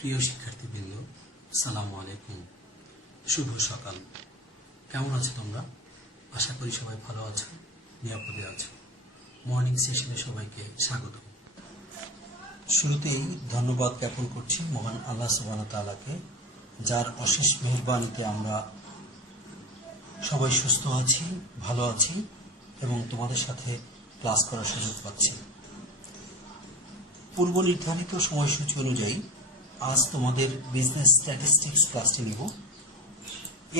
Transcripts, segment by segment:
প্রিয় শিক্ষার্থীবৃন্দ, আসসালামু আলাইকুম। শুভ সকাল। কেমন আছো তোমরা? আশা করি সবাই ভালো আছো, নিরাপদে আছো। মর্নিং সেশনে সবাইকে স্বাগত। শুরুতেই ধন্যবাদ জ্ঞাপন করছি মহান আল্লাহ সুবহানাহু ওয়া তাআলাকে, যার অশেষ মেহেরবানিতে আমরা সবাই সুস্থ আছি, ভালো আছি এবং তোমাদের সাথে ক্লাস করার সুযোগ পাচ্ছি। পূর্ব নির্ধারিত সময়সূচি অনুযায়ী আজ তোমাদের বিজনেস স্ট্যাটিস্টিক্স ক্লাসটি নিব।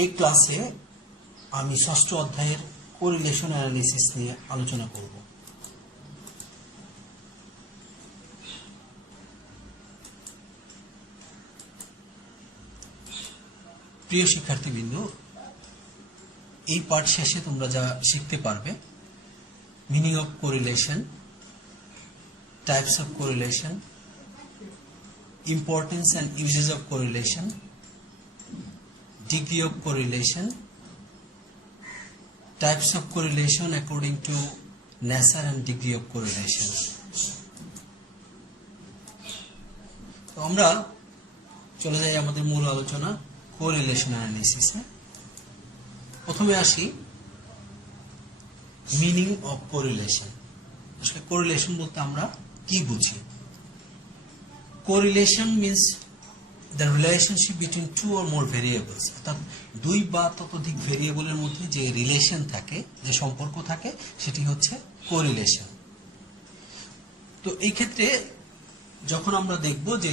এই ক্লাসে আমি ষষ্ঠ অধ্যায়ের কোরিলেশন অ্যানালিসিস নিয়ে আলোচনা করব। প্রিয় শিক্ষার্থীবৃন্দ, এই পাঠ শেষে তোমরা যা শিখতে পারবে: meaning of correlation, types of correlation, importance and uses of correlation, degree of correlation, types of correlation according to nature and degree of correlation. তো আমরা চলে যাই আমাদের মূল আলোচনা, কোরিলেশন অ্যানালিসিসে। প্রথমে আসি মিনিং অফ কোরিলেশন। আসলে কোরিলেশন বলতে আমরা কি বুঝি? Correlation means the relationship between two or more variables, অর্থাৎ দুই বা ততোধিক ভেরিয়েবলের মধ্যে যে রিলেশন থাকে, যে সম্পর্ক থাকে, সেটি হচ্ছে কোরিলেশন। তো এই ক্ষেত্রে যখন আমরা দেখব যে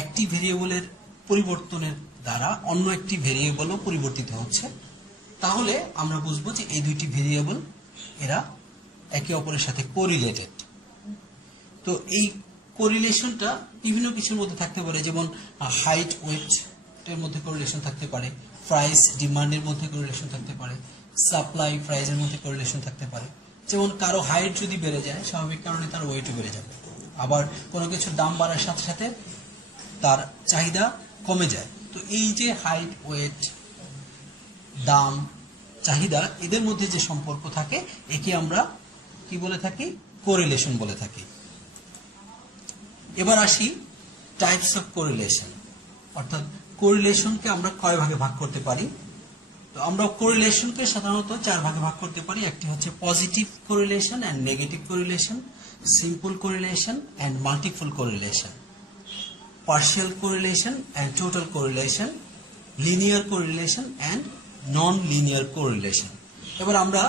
একটি ভেরিয়েবলের পরিবর্তনের দ্বারা অন্য একটি ভেরিয়েবলও পরিবর্তিত হচ্ছে, তাহলে আমরা বুঝবো যে এই দুইটি ভেরিয়েবল এরা একে অপরের সাথে কোরিলেটেড। তো এই কোরিলেশনটা বিভিন্ন কিছুর মধ্যে থাকতে পারে, যেমন হাইট ওয়েট এর মধ্যে কোরিলেশন থাকতে পারে, প্রাইস ডিমান্ডের মধ্যে কোরিলেশন থাকতে পারে, সাপ্লাই প্রাইসের মধ্যে কোরিলেশন থাকতে পারে। যেমন কারো হাইট যদি বেড়ে যায়, স্বাভাবিক কারণে তার ওয়েটও বেড়ে যাবে। আবার কোনো কিছুর দাম বাড়ার সাথে সাথে তার চাহিদা কমে যায়। তো এই যে হাইট, ওয়েট, দাম, চাহিদা, এদের মধ্যে যে সম্পর্ক থাকে, একে আমরা কি বলে থাকি? কোরিলেশন বলে থাকি। এবার আসি টাইপস অফ কোরিলেশন, অর্থাৎ কোরিলেশনকে আমরা কয় ভাগে ভাগ করতে পারি। তো আমরা কোরিলেশনকে সাধারণত চার ভাগে ভাগ করতে পারি। একটি হচ্ছে positive correlation and negative correlation, simple correlation and multiple correlation, partial correlation and total correlation, linear correlation and non linear correlation. এবার আমরা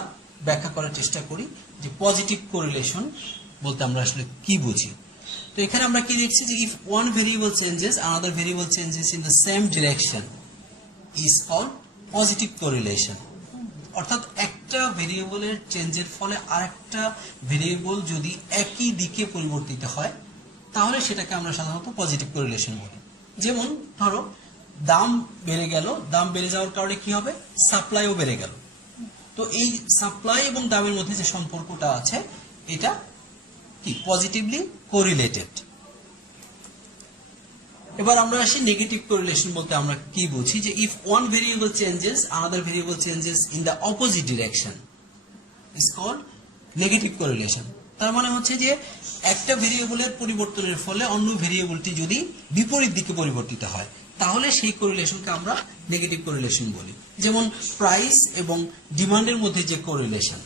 ব্যাখ্যা করার চেষ্টা করি যে পজিটিভ কোরিলেশন বলতে আমরা আসলে কি বুঝি। তো এখানে আমরা কি দেখছি যে if one variable changes, another variable changes in the same direction is called positive correlation. অর্থাৎ একটা ভেরিয়েবলের চেঞ্জের ফলে আরেকটা ভেরিয়েবল যদি একই দিকে পরিবর্তিত হয়, তাহলে সেটাকে আমরা সাধারণত পজিটিভ কোরিলেশন বলি। যেমন ধরো দাম বেড়ে গেল, দাম বেড়ে যাওয়ার কারণে কি হবে? সাপ্লাইও বেড়ে গেল। তো এই সাপ্লাই এবং দামের মধ্যে যে সম্পর্কটা আছে, এটা কি পজিটিভলি কোরিলেটেড। এবার আমরা আসি নেগেটিভ কোরিলেশন বলতে আমরা কি বুঝি, যে if one variable changes, another variable changes in the opposite direction is called negative correlation. তার মানে হচ্ছে যে একটা ভেরিয়েবলের পরিবর্তনের ফলে অন্য ভেরিয়েবলটি যদি বিপরীত দিকে পরিবর্তিত হয়, তাহলে সেই কোরিলেশনকে আমরা নেগেটিভ কোরিলেশন বলি। যেমন প্রাইস এবং ডিমান্ডের মধ্যে যে কোরিলেশন,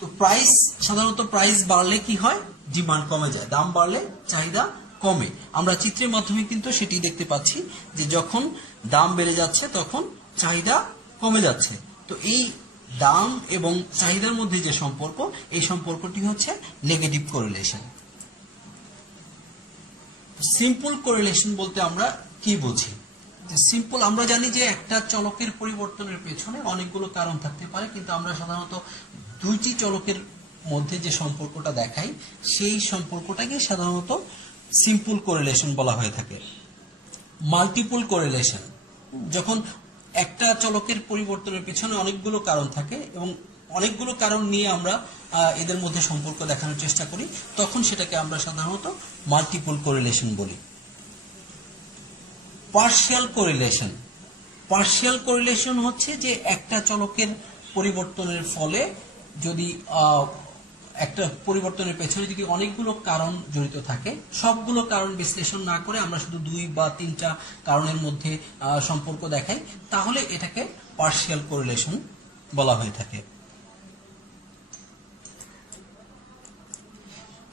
তো প্রাইস, সাধারণত প্রাইস বাড়লে কি হয়? ডিমান্ড কমে যায়, দাম বাড়লে চাহিদা কমে। আমরা চিত্রের মাধ্যমে কিন্তু সেটি দেখতে পাচ্ছি যে যখন দাম বেড়ে যাচ্ছে তখন চাহিদা কমে যাচ্ছে। তো এই দাম এবং চাহিদার মধ্যে যে সম্পর্ক, এই সম্পর্কটি হচ্ছে নেগেটিভ কোরিলেশন। সিম্পল কোরিলেশন বলতে আমরা কি বুঝি? সিম্পল, আমরা জানি যে একটা চলকের পরিবর্তনের পেছনে অনেকগুলো কারণ থাকতে পারে, কিন্তু আমরা সাধারণত দুইটি চলকের মধ্যে যে সম্পর্কটা দেখাই, সেই সম্পর্কটাকে সাধারণত সিম্পল কোরিলেশন বলা হয়ে থাকে। মাল্টিপল কোরিলেশন, যখন একটা চলকের পরিবর্তনের পেছনে অনেকগুলো কারণ থাকে এবং অনেকগুলো কারণ নিয়ে আমরা এদের মধ্যে সম্পর্ক দেখানোর চেষ্টা করি, তখন সেটাকে আমরা সাধারণত মাল্টিপল কোরিলেশন বলি। পার্শিয়াল কোরিলেশন, পার্শিয়াল কোরিলেশন হচ্ছে যে একটা চলকের পরিবর্তনের ফলে যদি একটা পরিবর্তনের পেছনে যদি অনেকগুলো কারণ জড়িত থাকে, সবগুলো কারণ বিশ্লেষণ না করে আমরা শুধু 2 বা 3টা কারণের মধ্যে সম্পর্ক দেখাই, তাহলে এটাকে পার্শিয়াল কোরিলেশন বলা হয়ে থাকে।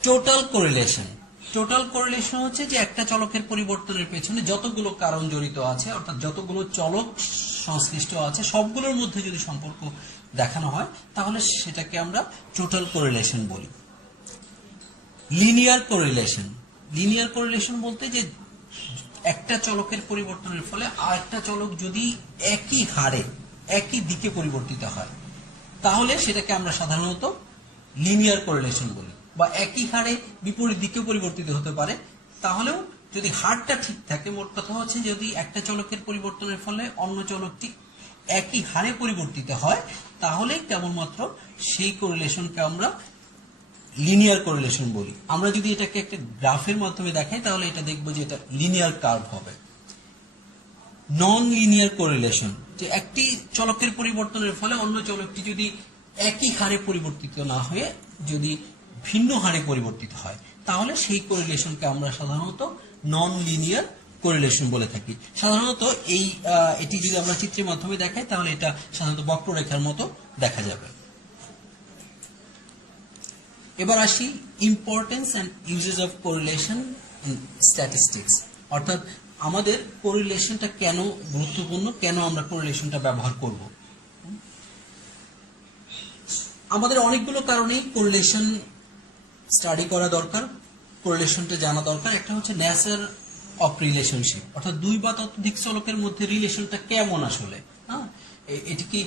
Total correlation. টোটাল কোরিলেশন হচ্ছে যে একটা চলকের পরিবর্তনের পেছনে যতগুলো কারণ জড়িত আছে, অর্থাৎ যতগুলো চলক সংশ্লিষ্ট আছে, সবগুলোর মধ্যে যদি সম্পর্ক দেখানো হয় তাহলে সেটাকে আমরা টোটাল কোরিলেশন বলি। Linear correlation. লিনিয়ার কোরিলেশন বলতে যে একটা চলকের পরিবর্তনের ফলে আরেকটা চলক যদি একই হারে একই দিকে পরিবর্তিত হয় তাহলে সেটাকে আমরা সাধারণত লিনিয়ার কোরিলেশন বলি। বা একই হারে বিপরীত দিকে পরিবর্তিত হতে পারে, তাহলেও যদি হারটা ঠিক থাকে, মোট কথা হচ্ছে যদি একটা চলকের পরিবর্তনের ফলে অন্য চলকটি একই হারে পরিবর্তিত হয় তাহলে কেবলমাত্র সেই কোরিলেশনকে আমরা লিনিয়ার কোরিলেশন বলি। আমরা যদি এটাকে একটা গ্রাফের মাধ্যমে দেখাই তাহলে এটা দেখবো যে এটা লিনিয়ার কার্ভ হবে। নন লিনিয়ার কোরিলেশন, যে একটি চলকের পরিবর্তনের ফলে অন্য চলকটি যদি একই হারে পরিবর্তিত না হয়ে যদি ভিন্ন হারে পরিবর্তিত হয় তাহলে সেই কোরিলেশনকে আমরা সাধারণত নন লিনিয়ার কোরিলেশন বলে থাকি। সাধারণত এটি যদি আমরা চিত্রের মাধ্যমে দেখাই তাহলে এটা সাধারণত বক্ররেখার মতো দেখা যাবে। এবার আসি importance and uses of correlation in statistics, অর্থাৎ আমাদের কোরিলেশনটা কেন গুরুত্বপূর্ণ, কেন আমরা কোরিলেশনটা ব্যবহার করব। আমাদের অনেকগুলো কারণেই কোরিলেশন স্টাডি করা দরকার, কোরিলেশনটা জানা দরকার। একটা হচ্ছে নেচার অফ রিলেশনশিপ, অর্থাৎ 2 বা ততোধিক চলকের মধ্যে রিলেশনটা কেমন আসলে। এটি কি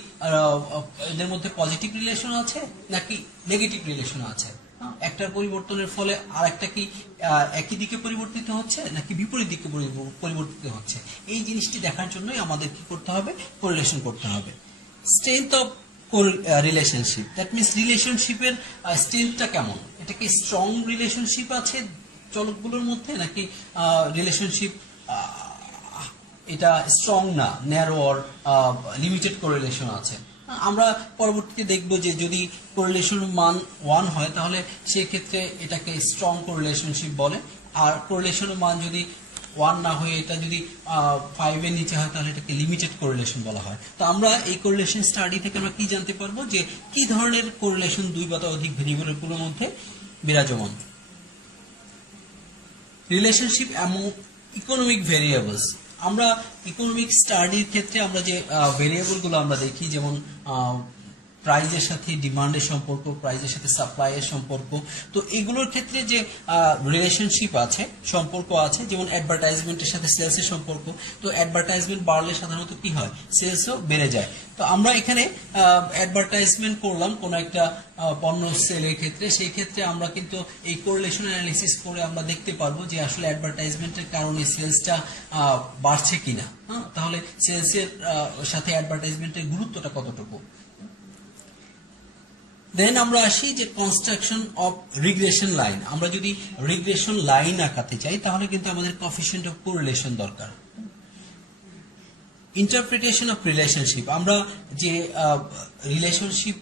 এদের মধ্যে পজিটিভ রিলেশন আছে নাকি নেগেটিভ রিলেশন আছে, একটার পরিবর্তনের ফলে আর একটা কি একই দিকে পরিবর্তিত হচ্ছে নাকি বিপরীত দিকে পরিবর্তিত হচ্ছে, এই জিনিসটি দেখার জন্যই আমাদের কি করতে হবে, কোরিলেশন করতে হবে। Strength of relationship, that means রিলেশনশিপের স্ট্রেংথটা কেমন, এটা কি স্ট্রং রিলেশনশিপ আছে চলকগুলোর মধ্যে নাকি রিলেশনশিপ এটা স্ট্রং না, ন্যারো অর লিমিটেড কোরিলেশন আছে। আমরা পরবর্তীতে দেখব যে যদি কোরিলেশন মান 1 হয় তাহলে সেই ক্ষেত্রে এটাকে স্ট্রং কোরিলেশনশিপ বলে, আর কোরিলেশনের মান যদি 1 না হয়ে এটা যদি 5 এর নিচে হয় তাহলে এটাকে লিমিটেড কোরিলেশন বলা হয়। তো আমরা এই কোরিলেশন স্টাডি থেকে আমরা কি জানতে পারবো যে কি ধরনের কোরিলেশন 2 বা অধিক ভেরিয়েবলের মধ্যে বিরাজমান। রিলেশনশিপ এমন ইকোনমিক ভেরিয়েবলস, আমরা ইকোনমিক স্টাডির ক্ষেত্রে আমরা যে ভেরিয়েবলগুলো আমরা দেখি, যেমন প্রাইজের সাথে ডিমান্ডের সম্পর্ক, প্রাইজের সাথে সাপ্লাইয়ের সম্পর্ক, তো এগুলোর ক্ষেত্রে যে রিলেশনশিপ আছে, সম্পর্ক আছে, যেমন অ্যাডভার্টাইজমেন্টের সাথে সেলসের সম্পর্ক, তো অ্যাডভার্টাইজমেন্ট বাড়লে সাধারণত কি হয়, সেলসও বেড়ে যায়। তো আমরা এখানে অ্যাডভার্টাইজমেন্ট করলাম কোনো একটা পণ্য সেলের ক্ষেত্রে, সেই ক্ষেত্রে আমরা কিন্তু এই কোরিলেশন অ্যানালিসিস করে আমরা দেখতে পারবো যে আসলে অ্যাডভার্টাইজমেন্টের কারণে সেলসটা বাড়ছে কিনা, তাহলে সেলসের সাথে অ্যাডভার্টাইজমেন্টের গুরুত্বটা কতটুকু। দেন আমরা আসি যে কনস্ট্রাকশন অফ রিগ্রেশন লাইন। আমরা যদি রিগ্রেশন লাইন আঁকাতে চাই তাহলে কিন্তু আমাদের কোএফিসিয়েন্ট অফ কোরিলেশন দরকার। ইন্টারপ্রিটেশন অফ রিলেশনশিপ, আমরা যে রিলেশনশিপ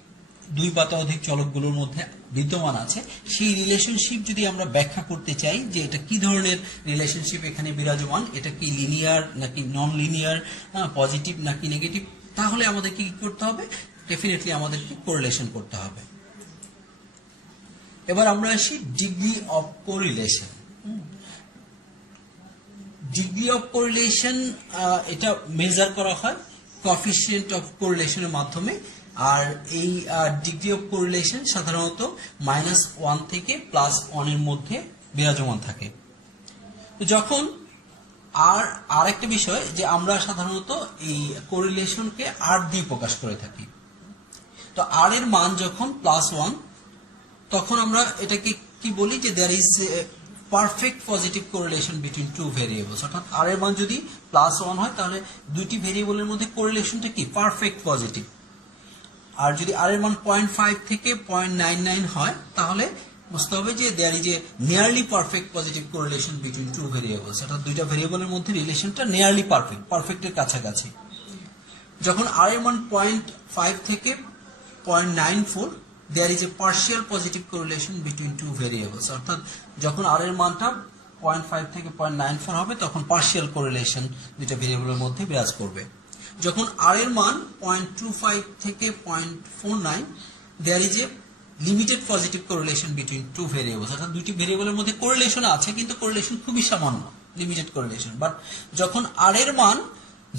2 বা অধিক চলকগুলোর মধ্যে বিদ্যমান আছে সেই রিলেশনশিপ যদি আমরা ব্যাখ্যা করতে চাই যে এটা কি ধরনের রিলেশনশিপ এখানে বিরাজমান, এটা কি লিনিয়ার নাকি নন লিনিয়ার, পজিটিভ নাকি নেগেটিভ, তাহলে আমাদের কি করতে হবে, ডেফিনেটলি আমাদেরকে কোরিলেশন করতে হবে। এবার আমরা আসি degree of correlation. Degree of correlation এটা মেজার করা হয় কোএফিসিয়েন্ট অফ কোরিলেশনের মাধ্যমে, আর এই ডিগ্রি অফ কোরিলেশন সাধারণত -1 থেকে +1 এর মধ্যে বিরাজমান থাকে। তো যখন আর একটা বিষয় যে আমরা সাধারণত এই কোরিলেশনকে আর দিয়ে প্রকাশ করে থাকি, তো আর এর মান যখন +1 তখন আমরা এটাকে কি বলি যে there is perfect positive correlation between 2 variables, অর্থাৎ আর এর মান যদি +1 হয় তাহলে দুইটি ভেরিয়েবলের মধ্যে কোরিলেশনটা কি পারফেক্ট পজিটিভ। আর যদি আর এর মান 0.5 থেকে 0.99 হয় তাহলে বুঝতে হবে যে there is a nearly perfect positive correlation between 2 variables, অর্থাৎ দুইটা ভেরিয়েবলের মধ্যে রিলেশনটা নিয়ারলি পারফেক্ট, পারফেক্টের কাছাকাছি। যখন আর এর মান 0.5 থেকে 0.94 there is a partial positive correlation between two variables, অর্থাৎ যখন r এর মানটা 0.5 থেকে 0.94 হবে তখন পার্শিয়াল কোরিলেশন দুইটা ভেরিয়েবলের মধ্যে বিরাজ করবে। যখন r এর মান 0.25 থেকে 0.49 there is a limited positive correlation between two variables, অর্থাৎ দুটি ভেরিয়েবলের মধ্যে কোরিলেশন আছে কিন্তু কোরিলেশন খুবই সামান্য, লিমিটেড কোরিলেশন। বাট যখন r এর মান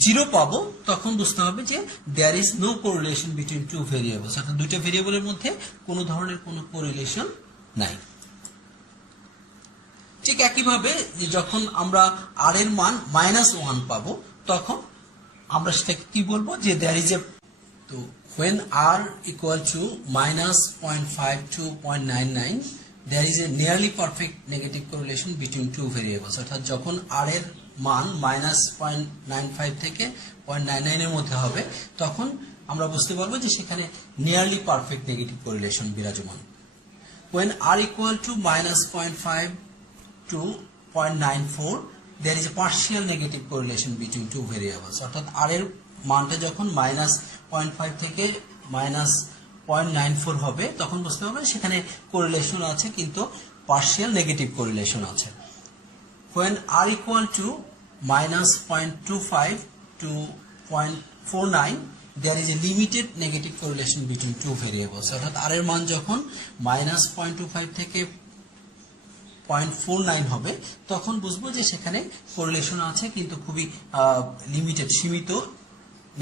0 পাবো তখন বুঝতে হবে যে there is no correlation between two variables, অর্থাৎ দুইটা ভেরিয়েবলের মধ্যে কোনো ধরনের কোনো কোরিলেশন নাই। ঠিক একইভাবে যখন আমরা r এর মান -1 পাবো তখন আমরা সেটাকে কি বলবো যে there is a, তো when r equal to -0.5 to 0.99 there is a nearly perfect negative correlation between two variables, অর্থাৎ যখন r এর মান -0.95 থেকে 0.99 এর মধ্যে হবে তখন আমরা বুঝতে পারবো যে সেখানে নিয়ারলি পারফেক্ট নেগেটিভ কোরিলেশন বিরাজমান। when r equal to -0.5 to 0.94 there is a partial negative correlation between two variables, অর্থাৎ r এর মানটা যখন -0.5 থেকে -0.94 হবে তখন বুঝতে হবে সেখানে কোরিলেশন আছে কিন্তু পার্শিয়াল নেগেটিভ কোরিলেশন আছে। when r equal to -0.25 to 0.49 there is a limited negative correlation between two variables, অর্থাৎ r এর মান যখন -0.25 থেকে 0.49 হবে তখন বুঝবো যে সেখানে কোরিলেশন আছে কিন্তু খুবই লিমিটেড, সীমিত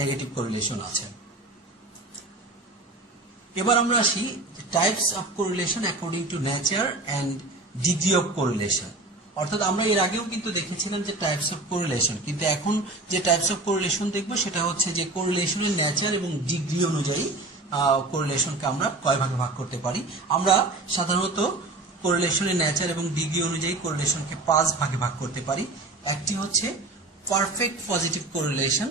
নেগেটিভ কোরিলেশন আছে। এবার আমরা আসি types of correlation according to nature and degree of correlation, অর্থাৎ আমরা এর আগেও কিন্তু দেখেছিলাম যে টাইপস অফ কোরিলেশন, কিন্তু এখন যে টাইপস অফ কোরিলেশন দেখবো সেটা হচ্ছে যে কোরিলেশনের নেচার এবং ডিগ্রি অনুযায়ী কোরিলেশনকে আমরা কয় ভাগে ভাগ করতে পারি। আমরা সাধারণত কোরিলেশনের নেচার এবং ডিগ্রি অনুযায়ী কোরিলেশনকে 5 ভাগে ভাগ করতে পারি। একটি হচ্ছে perfect positive correlation,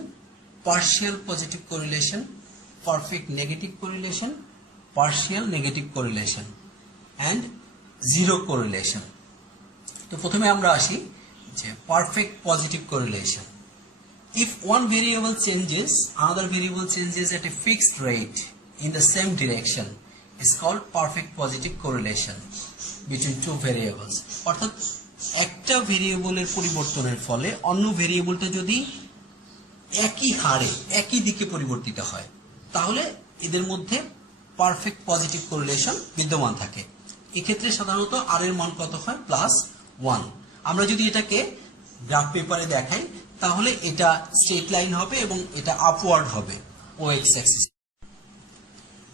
partial positive correlation, perfect negative correlation, partial negative correlation and zero correlation. তো প্রথমে আমরা আসি যে perfect positive correlation. if one variable changes another variable changes at a fixed rate in the same direction is called perfect positive correlation between two variables, অর্থাৎ একটা ভেরিয়েবলের পরিবর্তনের ফলে অন্য ভেরিয়েবলটা যদি একই হারে একই দিকে পরিবর্তিত হয় তাহলে এদের মধ্যে পারফেক্ট পজিটিভ কোরিলেশন বিদ্যমান থাকে। এক্ষেত্রে সাধারণত r এর মান কত হয় +1। আমরা যদি এটাকে গ্রাফ পেপারে দেখাই তাহলে এটা স্ট্রেট লাইন হবে এবং এটা আপওয়ার্ড হবে OX অ্যাক্সিস।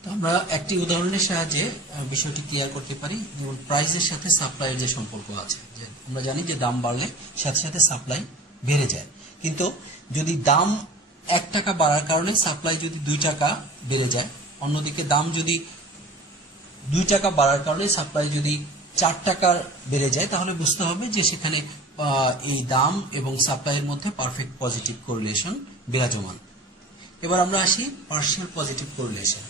তো আমরা একটি উদাহরণের সাহায্যে বিষয়টি ক্লিয়ার করতে পারি। যেমন প্রাইসের সাথে সাপ্লাইয়ের যে সম্পর্ক আছে, যে আমরা জানি যে দাম বাড়লে সাথে সাথে সাপ্লাই বেড়ে যায়, কিন্তু যদি দাম 1 টাকা বাড়ার কারণে সাপ্লাই যদি 2 টাকা বেড়ে যায়, অন্যদিকে দাম যদি 2 টাকা বাড়ার কারণে সাপ্লাই যদি 4 টাকা বেড়ে যায় তাহলে বুঝতে হবে যে সেখানে এই দাম এবং সাপ্লাইয়ের মধ্যে পারফেক্ট পজিটিভ কোরিলেশন বিরাজমান। এবার আমরা আসি partial positive correlation.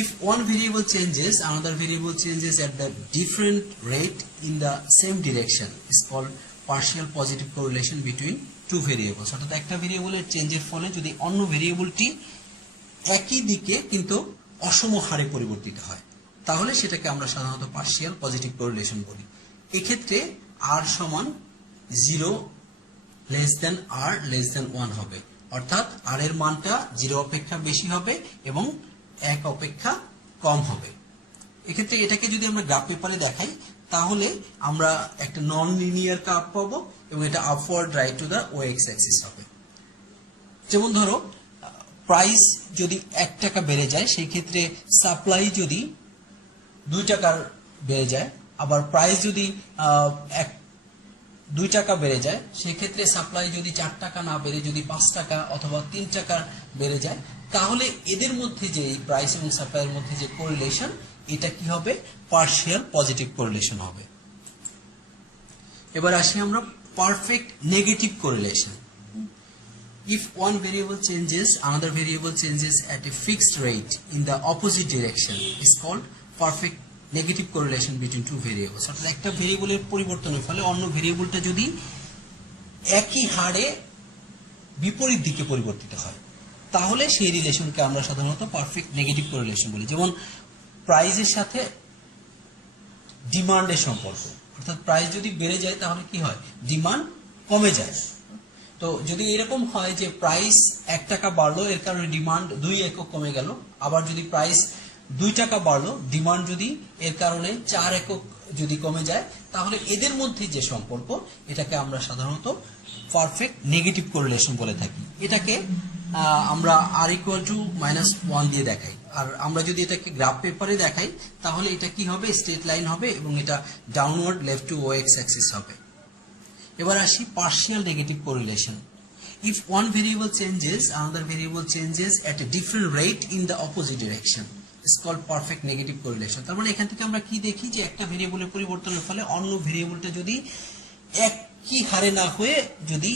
if one variable changes another variable changes at the different rate in the same direction is called partial positive correlation between two variables, অর্থাৎ একটা ভেরিয়েবলের চেঞ্জের ফলে যদি অন্য ভেরিয়েবলটি একই দিকে কিন্তু অসম হারে পরিবর্তিত হয় তাহলে সেটাকে আমরা সাধারণত পার্শিয়াল পজিটিভ কোরিলেশন বলি। এক্ষেত্রে r সমান 0 less than r less than 1 হবে, অর্থাৎ r এর মানটা 0 অপেক্ষা বেশি হবে এবং 1 অপেক্ষা কম হবে। এক্ষেত্রে এটাকে যদি আমরা গ্রাফ পেপারে দেখাই তাহলে আমরা একটা নন লিনিয়ার কার্ভ পাবো এবং এটা upward right to the OX axis হবে। যেমন ধরো প্রাইস যদি 1 টাকা বেড়ে যায় সেই ক্ষেত্রে সাপ্লাই যদি 2 টাকার বেড়ে যায়, আবার প্রাইস যদি 2 টাকা বেড়ে যায় সেই ক্ষেত্রে সাপ্লাই যদি 4 টাকা না বেড়ে যদি 5 টাকা অথবা 3 টাকা বেড়ে যায় তাহলে এদের মধ্যে যে প্রাইস এবং সাপ্লাইয়ের মধ্যে যে কোরিলেশন এটা কি হবে পার্শিয়াল পজিটিভ কোরিলেশন হবে। এবার আসি আমরা perfect negative correlation. if one variable changes another variable changes at a fixed rate in the opposite direction is called perfect negative correlation between two variables, অর্থাৎ একটা ভেরিয়েবলের পরিবর্তনের ফলে অন্য ভেরিয়েবলটা যদি একই হারে বিপরীত দিকে পরিবর্তিত হয় তাহলে সেই রিলেশনকে আমরা সাধারণত পারফেক্ট নেগেটিভ কোরিলেশন বলি। যেমন প্রাইসের সাথে ডিমান্ডের সম্পর্ক, অর্থাৎ প্রাইস যদি বেড়ে যায় তাহলে কি হয়, ডিমান্ড কমে যায়। তো যদি এরকম হয় যে প্রাইস 1 টাকা বাড়লো, এর কারণে ডিমান্ড 2 একক কমে গেল, আবার যদি প্রাইস 2 টাকা বাড়লো, ডিমান্ড যদি এর কারণে 4 একক যদি কমে যায়, তাহলে এদের মধ্যে যে সম্পর্ক, এটাকে আমরা সাধারণত পারফেক্ট নেগেটিভ কোরিলেশন বলে থাকি। এটাকে আমরা r = -1 দিয়ে দেখাই। আর আমরা যদি এটাকে গ্রাফ পেপারে দেখাই তাহলে এটা কি হবে, স্ট্রেট লাইন হবে এবং এটা downward left two OX axis হবে। এবার আসি partial negative correlation. If one variable changes, another variable changes at a different rate in the opposite direction. It's called perfect negative correlation. তার মানে এখান থেকে আমরা কি দেখি যে একটা ভেরিয়েবলের পরিবর্তনের ফলে অন্য ভেরিয়েবলটা যদি একই হারে না হয়ে যদি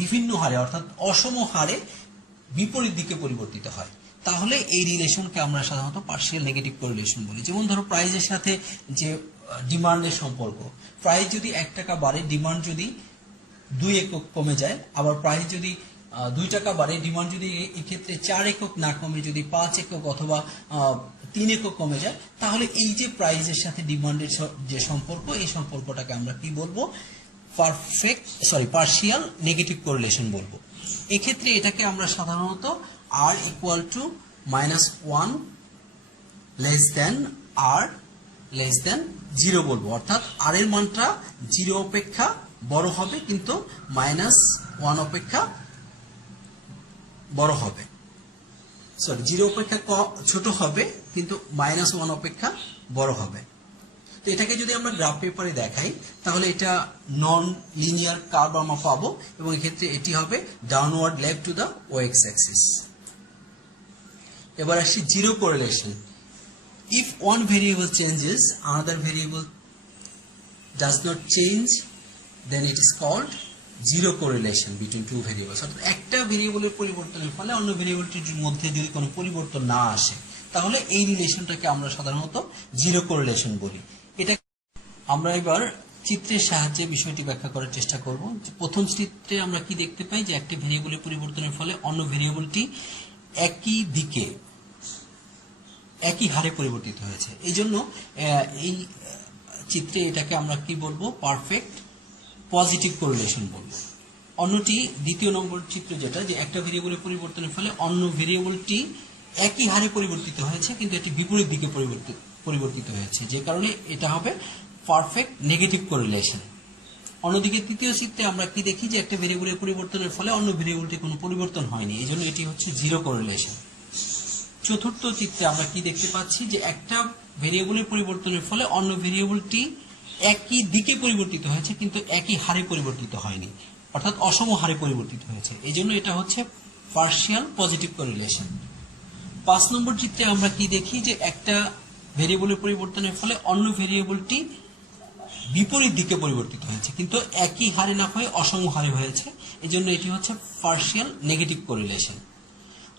বিভিন্ন হারে অর্থাৎ অসম হারে বিপরীত দিকে পরিবর্তিত হয়, তাহলে এই রিলেশনকে আমরা সাধারণত পার্শিয়াল নেগেটিভ কোরিলেশন বলি। যেমন ধরো প্রাইসের সাথে যে ডিমান্ডের সম্পর্ক, প্রাইস যদি 1 টাকা বাড়ে, ডিমান্ড যদি 2 একক কমে যায়, আবার প্রাইস যদি 2 টাকা বাড়ে, ডিমান্ড যদি এই ক্ষেত্রে 4 একক না কমে যদি 5 একক অথবা 3 একক কমে যায়, তাহলে এই যে প্রাইসের সাথে ডিমান্ডের যে সম্পর্ক, এই সম্পর্কটাকে আমরা কি বলবো, পার্শিয়াল নেগেটিভ কোরিলেশন বলবো। এক্ষেত্রে এটাকে আমরা সাধারণত r = -1 r <0 বলবো, অর্থাৎ r এর মানটা 0 অপেক্ষা বড় হবে কিন্তু -1 অপেক্ষা বড় হবে, 0 অপেক্ষা ছোট হবে কিন্তু -1 অপেক্ষা বড় হবে। তো এটাকে যদি আমরা গ্রাফ পেপারে দেখাই তাহলে এটা নন লিনিয়ার কার্ভ আমরা পাবো এবং এক্ষেত্রে এটি হবে downward left to the OX axis. এবার আসি zero correlation. If one variable changes, another variable does not change, then it is called zero correlation between two variables. অর্থাৎ একটা ভেরিয়েবলের পরিবর্তনের ফলে অন্য ভেরিয়েবলটির মধ্যে যদি কোনো পরিবর্তন না আসে, তাহলে এই রিলেশনটাকে আমরা সাধারণত জিরো কোরিলেশন বলি। এটা আমরা এবার চিত্রের সাহায্যে বিষয়টি ব্যাখ্যা করার চেষ্টা করব। প্রথম চিত্রে আমরা কি দেখতে পাই যে একটা ভেরিয়েবলের পরিবর্তনের ফলে অন্য ভেরিয়েবলটি একই দিকে একই হারে পরিবর্তিত হয়েছে। এই জন্য এই চিত্রে এটাকে আমরা কি বলবো, পারফেক্ট পজিটিভ কোরিলেশন বলবো। অন্যটি দ্বিতীয় নম্বর চিত্র যেটা, যে একটা ভেরিয়েবলের পরিবর্তনের ফলে অন্য ভেরিয়েবলটি একই হারে পরিবর্তিত হয়েছে কিন্তু এটি বিপরীত দিকে পরিবর্তিত হয়েছে, যে কারণে এটা হবে পারফেক্ট নেগেটিভ কোরিলেশন। অন্যদিকে তৃতীয় চিত্রে আমরা কি দেখি যে একটা ভেরিয়েবলের পরিবর্তনের ফলে অন্য ভেরিয়েবলটি কোনো পরিবর্তন হয়নি, এই জন্য এটি হচ্ছে জিরো কোরিলেশন। চতুর্থ চিত্রে আমরা কি দেখতে পাচ্ছি যে একটা ভেরিয়েবলের পরিবর্তনের ফলে অন্য ভেরিয়েবলটি একই দিকে পরিবর্তিত হয়েছে কিন্তু একই হারে পরিবর্তিত হয়নি, অর্থাৎ অসম হারে পরিবর্তিত হয়েছে, এই জন্য এটা হচ্ছে পার্শিয়াল পজিটিভ কোরিলেশন। 5 নম্বর চিত্রে আমরা কি দেখি যে একটা ভেরিয়েবলের পরিবর্তনের ফলে অন্য ভেরিয়েবলটি বিপরীত দিকে পরিবর্তিত হয়েছে কিন্তু একই হারে না হয়ে অসম হারে হয়েছে, এই জন্য এটি হচ্ছে পার্শিয়াল নেগেটিভ কোরিলেশন।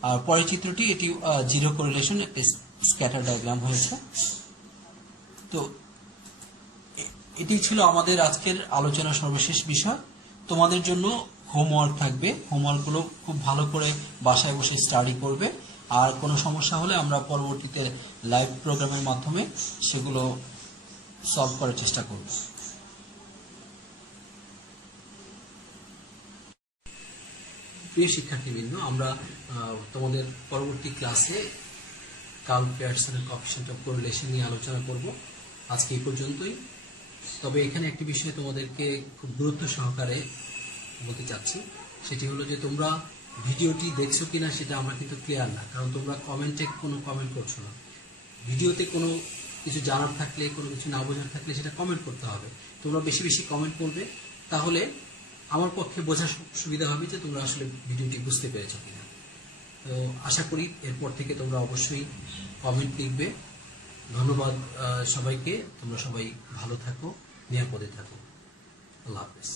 আর পরের চিত্রটি এটি জিরো কোরিলেশন, স্ক্যাটার ডায়াগ্রাম হয়েছে। তো এটি ছিল আমাদের আজকের আলোচনার সর্বশেষ বিষয়। তোমাদের জন্য হোমওয়ার্ক থাকবে, হোমওয়ার্কগুলো খুব ভালো করে বাসায় বসে স্টাডি করবে, আর কোনো সমস্যা হলে আমরা পরবর্তীতে লাইভ প্রোগ্রামের মাধ্যমে সেগুলো সলভ করার চেষ্টা করব। প্রিয় শিক্ষার্থীবৃন্দ, আমরা তোমাদের পরবর্তী ক্লাসে কার্ল পিয়ারসনের কোএফিশিয়েন্ট অফ কোরিলেশন নিয়ে আলোচনা করব। আজকে এই পর্যন্তই। তবে এখানে একটি বিষয় তোমাদেরকে খুব গুরুত্ব সহকারে বলতে চাচ্ছি, সেটি হলো যে তোমরা ভিডিওটি দেখছো কিনা সেটা আমরা কিন্তু ক্লিয়ার না, কারণ তোমরা কমেন্টে কোনো কমেন্ট করছো না। ভিডিওতে কোনো কিছু জানার থাকলে, কোনো কিছু না বোঝার থাকলে সেটা কমেন্ট করতে হবে। তোমরা বেশি বেশি কমেন্ট করবে, তাহলে আমার পক্ষে বোঝার সুবিধা হবে যে তোমরা আসলে ভিডিওটি বুঝতে পেরেছো কিনা। তো আশা করি এরপর থেকে তোমরা অবশ্যই কমেন্ট লিখবে। ধন্যবাদ সবাইকে। তোমরা সবাই ভালো থাকো, নিরাপদে থাকো। আল্লাহ হাফেজ।